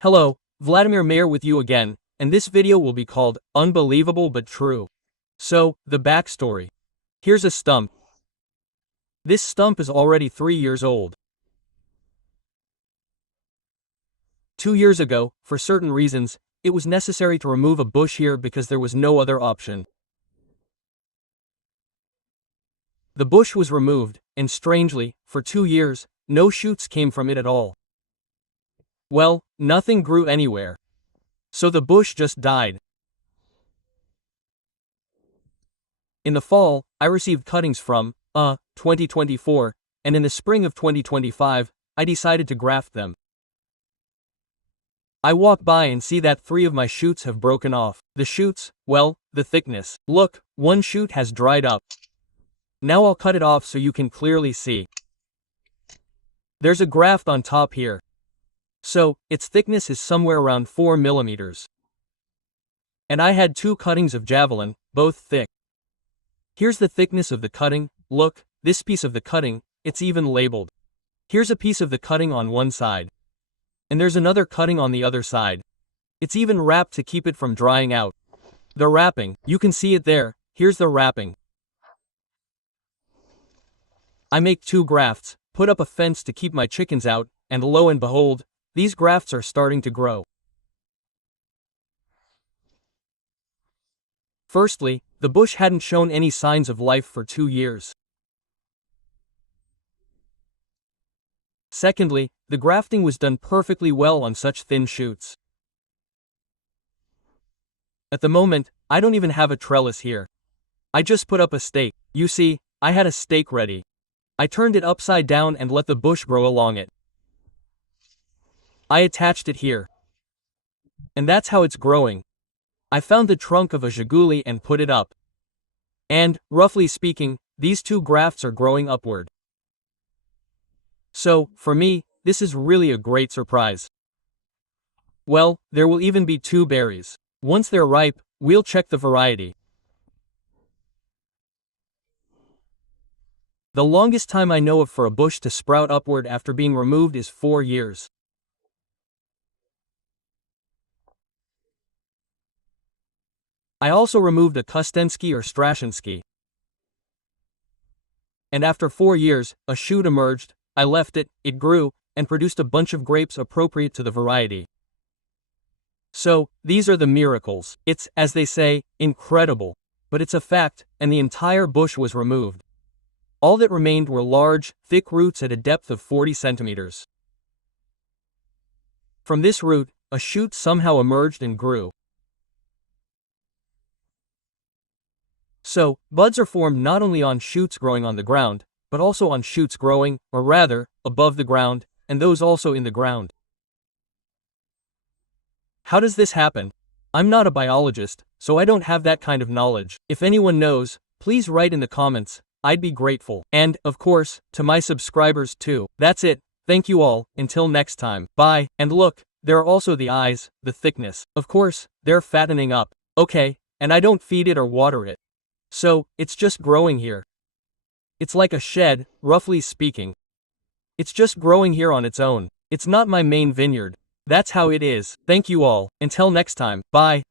Hello, Vladimir Mayer with you again, and this video will be called Unbelievable But True. So, the backstory. Here's a stump. This stump is already 3 years old. 2 years ago, for certain reasons, it was necessary to remove a bush here because there was no other option. The bush was removed, and strangely, for 2 years, no shoots came from it at all. Well, nothing grew anywhere. So the bush just died. In the fall, I received cuttings from 2024, and in the spring of 2025, I decided to graft them. I walk by and see that 3 of my shoots have broken off. The shoots, well, the thickness. Look, one shoot has dried up. Now I'll cut it off so you can clearly see. There's a graft on top here. So, its thickness is somewhere around 4 millimeters. And I had 2 cuttings of javelin, both thick. Here's the thickness of the cutting. Look, this piece of the cutting, it's even labeled. Here's a piece of the cutting on one side. And there's another cutting on the other side. It's even wrapped to keep it from drying out. The wrapping, you can see it there. Here's the wrapping. I make 2 grafts, put up a fence to keep my chickens out, and lo and behold, these grafts are starting to grow. Firstly, the bush hadn't shown any signs of life for 2 years. Secondly, the grafting was done perfectly well on such thin shoots. At the moment, I don't even have a trellis here. I just put up a stake. You see, I had a stake ready. I turned it upside down and let the bush grow along it. I attached it here. And that's how it's growing. I found the trunk of a jaguli and put it up. And, roughly speaking, these 2 grafts are growing upward. So, for me, this is really a great surprise. Well, there will even be 2 berries. Once they're ripe, we'll check the variety. The longest time I know of for a bush to sprout upward after being removed is 4 years. I also removed a Kustensky or Strashensky. And after 4 years, a shoot emerged, I left it, it grew, and produced a bunch of grapes appropriate to the variety. So, these are the miracles. It's, as they say, incredible. But it's a fact, and the entire bush was removed. All that remained were large, thick roots at a depth of 40 centimeters. From this root, a shoot somehow emerged and grew. So, buds are formed not only on shoots growing on the ground, but also on shoots growing, or rather, above the ground, and those also in the ground. How does this happen? I'm not a biologist, so I don't have that kind of knowledge. If anyone knows, please write in the comments, I'd be grateful. And, of course, to my subscribers too. That's it, thank you all, until next time, bye. And look, there are also the eyes, the thickness. Of course, they're fattening up. Okay, and I don't feed it or water it. So, it's just growing here. It's like a shed, roughly speaking. It's just growing here on its own. It's not my main vineyard. That's how it is. Thank you all. Until next time. Bye.